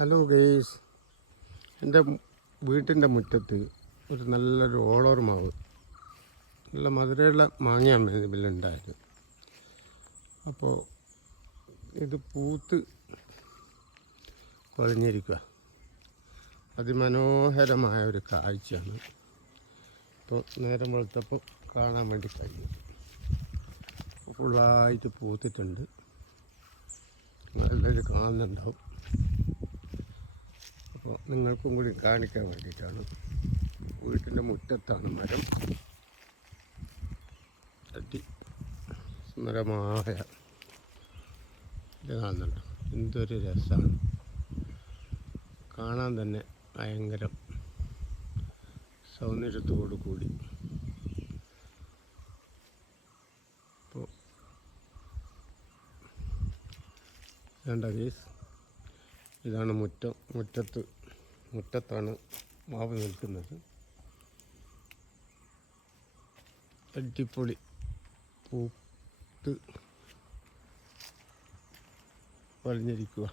Hello guys, എൻ്റെ വീട്ടിൻ്റെ മുറ്റത്ത് ഒരു നല്ലൊരു ഓളോർ മാവ്, നല്ല മധുരമുള്ള മാങ്ങയാണ് ഇതിലുണ്ടായത്. അപ്പോൾ ഇത് പൂത്ത് പൊളിഞ്ഞിരിക്കുക. അതിമനോഹരമായ ഒരു കാഴ്ചയാണ്. ഇപ്പോൾ നേരം വെളുത്തപ്പോൾ കാണാൻ വേണ്ടി കഴിയും. ഫുള്ളായിട്ട് പൂത്തിട്ടുണ്ട്. നല്ലൊരു കാണുന്നുണ്ടാവും. അപ്പോൾ നിങ്ങൾക്കും കൂടി കാണിക്കാൻ വേണ്ടിയിട്ടാണ്. വീട്ടിൻ്റെ മുറ്റത്താണ് മരം. സുന്ദരമായ ഇത് കാണുന്നുണ്ടോ? എന്തൊരു രസമാണ് കാണാൻ തന്നെ. ഭയങ്കര സൗന്ദര്യത്തോടു കൂടി. അപ്പോൾ വേണ്ട കേസ്, ഇതാണ് മുറ്റത്താണ് മാവ് നിൽക്കുന്നത്. അടിപൊളി പൂത്ത് വലിഞ്ഞിരിക്കുക.